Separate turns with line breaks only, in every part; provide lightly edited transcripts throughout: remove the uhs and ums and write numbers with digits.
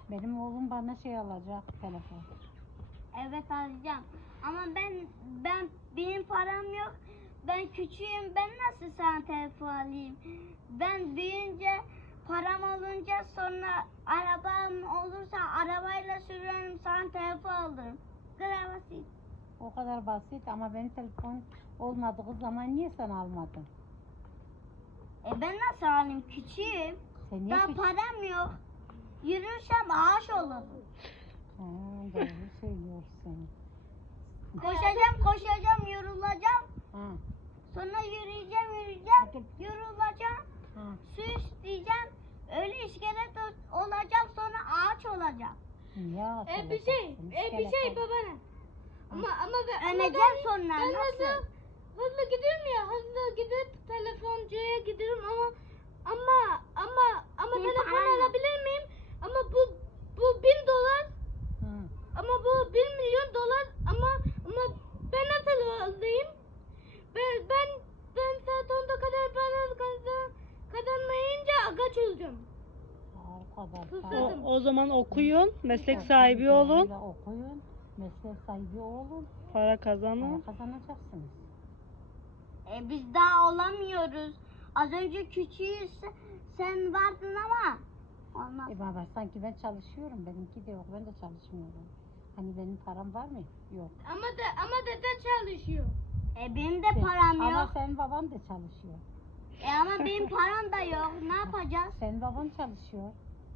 Benim oğlum bana şey alacak, telefon.
Evet alacağım. Ama benim param yok. Ben küçüğüm. Ben nasıl sana telefon alayım? Ben büyüyünce param olunca sonra arabam olursa arabayla sürerim sana telefon alırım. Bu kadar basit.
O kadar basit ama benim telefon olmadığı zaman niye sen almadın?
Ben nasıl alayım? Küçüğüm.
Sen niye
Daha
küçük-
param yok. Yürürsem ağaç olurum.
Ha, doğru söylüyorsun.
Koşacağım, yorulacağım.
Ha,
Sonra yürüyeceğim, yorulacağım.
ha.
Su isteyeceğim. Öyle iskelet olacağım, sonra ağaç olacağım.
Ya,
Bir şey babana. Ama
Öleceğim sonra.
ben
Nasıl?
hızlı gidiyorum ya, hızlı gidip telefoncuya gidiyorum ama
Senin
telefon
paran var.
alabilir miyim? Ama bu 1000 dolar,
Hı.
ama bu 1 milyon dolar, ama ben nasıl alayım? Ben saat 10'da kadar para kazanmayınca agaç olacağım.
O kadar.
Susadım.
O zaman okuyun, meslek sahibi olun,
Okuyun, meslek sahibi olun.
para kazanın.
Para kazanacaksınız.
Biz daha olamıyoruz. Az önce küçüğüz. Sen vardın ama. Olmaz.
Baba sanki ben çalışıyorum. Benimki de yok. Ben de çalışmıyorum. Hani benim param var mı? Yok.
Ama dede çalışıyor.
Benim de param
Ama
yok.
senin baban da çalışıyor.
Ama benim param da yok. Ne yapacağız?
Senin baban çalışıyor.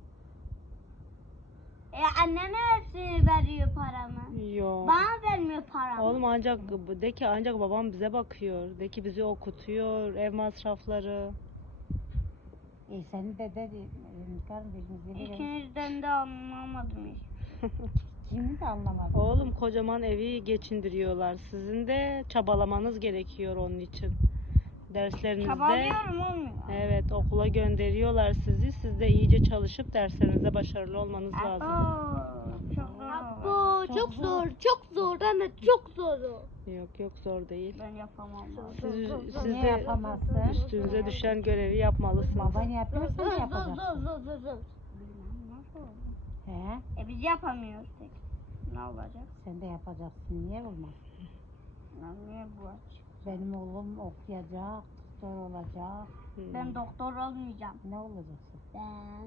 Anneme hepsi veriyor paramı.
Yok.
Bana vermiyor paramı.
Oğlum ancak babam bize bakıyor. De ki bizi okutuyor, ev masrafları.
Senin dede kardeşimiz
İkinizden de anlamadım hiç.
kimi de anlamadım.
Oğlum kocaman evi geçindiriyorlar. Sizin de çabalamanız gerekiyor onun için. Derslerinizde.
Çabalıyorum olmuyor.
Evet, okula gönderiyorlar sizi. Siz de iyice çalışıp derslerinizde başarılı olmanız lazım.
Çok zor.
Bu çok zor, çok zor, anne çok zor o.
Yok zor değil.
Ben yapamam.
Siz
Niye
de
yapamazsın?
üstünüze düşen görevi yapmalısınız.
Baban yapıyorsa ne yapacaksın?
Zor.
Bilmem nasıl oldu.
He?
Biz yapamıyoruz tek. Ne olacak?
Sen de yapacaksın. Niye olmaz?
Niye bu aç?
Benim oğlum okuyacak, doktor olacak.
Ben doktor olmayacağım.
Ne olacaksın?
Ben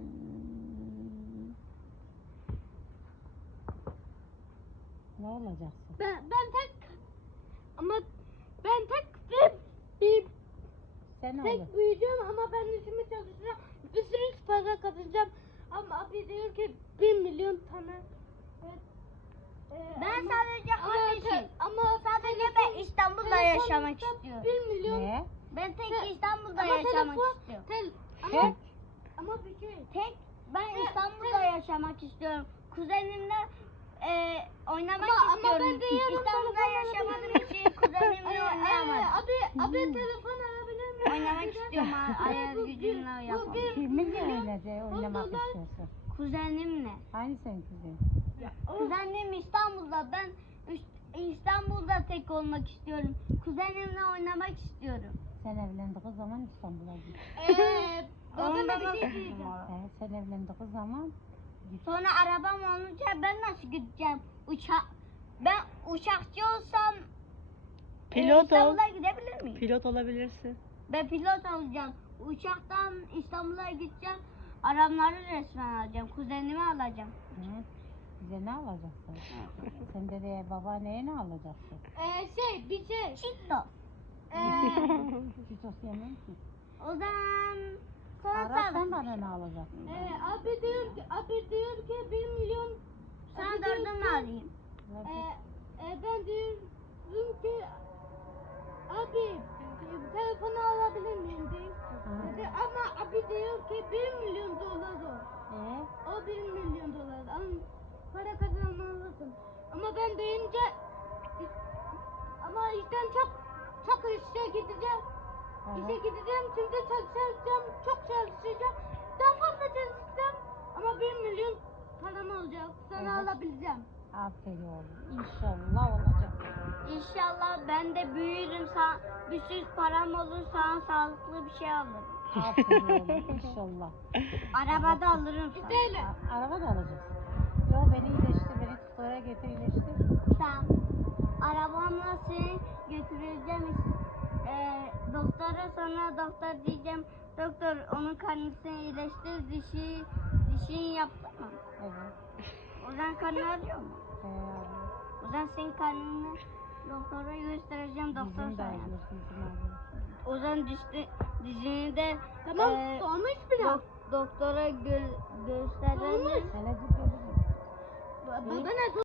Ne olacaksın?
Ben tek bir
Sen ne olacaksın?
tek büyüyeceğim, ama ben işimi çalışacağım. Bir sürü para kazanacağım. Ama abi diyor ki 1 milyon tane.
Ben sadece kardeşim.
Ama
Sadece ben İstanbul'da yaşamak istiyorum.
1 milyon.
Ne?
Ben tek İstanbul'da
Ama
yaşamak
telefon-
istiyorum.
Ama bir şey.
Tek ben İstanbul'da yaşamak istiyorum. Kuzenimle oynamak
Ama
istiyorum.
ben de yarın
İstanbul'da
telefon
yaşamadığım için kuzenimle oynayamam.
Abi telefon alabilir miyim?
Oynamak istiyorum. Ayar gücümle yapamam.
Kiminle oynamak istiyorsun?
Kuzenimle.
Hangi senin kızın?
Kuzenim İstanbul'da. Ben İstanbul'da tek olmak istiyorum. Kuzenimle oynamak istiyorum.
Sen evlendiğin zaman İstanbul'a git.
Babama bir şey diyeceğim.
Sen evlendiğin zaman git.
Sonra arabam olunca ben nasıl gideceğim? Ben uçakçı olsam
Pilot ol.
İstanbul'a gidebilir miyim?
Pilot olabilirsin.
Ben pilot olacağım. Uçaktan İstanbul'a gideceğim. Arabları resmen alacağım. Kuzenimi alacağım.
Hı? Bize ne alacaksın? Sen de babaanneye ne alacaksın?
Bir şey.
Çitos.
Çitos yemem ki.
O zaman sana
Ararsan
sağlık.
bana ne alacaksın?
Abi diyor ki 1 milyon.
Sana
Abi diyor
dördümü
ki-
alayım.
Ben diyorum ki abi telefonu alabilir miyim diyor. Dedi, ama abi diyor ki 1 milyon dolar o. O 1 milyon dolar. Para kazanmalısın. Ama ben deyince ama işten çok işe gideceğim. İşe gideceğim, çünkü çalışacağım, çok çalışacağım. Daha fazla çalışacağım. Ama 1 milyon param olacak. Sana alabileceğim.
Aferin oğlum. İnşallah olacak.
İnşallah ben de büyürüm. Bir sürü param olur, sana sağlıklı bir şey alırım.
Aferin oğlum inşallah.
Arabada alırım sana.
Değil.
Araba da alacağız. Yo beni iyileştir, beni doktora getir iyileştir.
Tamam. Arabamla seni götüreceğim. Doktora, sonra doktor diyeceğim. Doktor onun karnısını iyileştir. Dişini yaptı mı?
Evet.
O zaman karnı ağrıyor mu?
Abi,
O zaman senin karnını doktora göstereceğim. Doktor
dizim de
sana.
ağrıyor, dizim ağrıyor.
O zaman dişini de
Tamam
e,
olmuş biraz.
doktora gösterelim.
Olmuş.
Hele dur gelirim.
Bana ne